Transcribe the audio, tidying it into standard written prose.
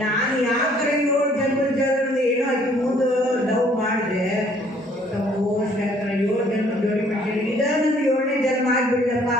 ನಾನು ಯಾವ ಥರ 7 ಜನ್ಮದ ಏನೋ ಆಕಿ ಮುಂದೆ ಡೌ ಮಾಡಿದೆ. 7 ಜನ್ಮ ಜೋಡಿ ಮಾಡಿ ಇದ ನನ್ನ 7ನೇ ಜನ್ಮ ಆಗ್ಬಿಡ್ಲಪ್ಪ.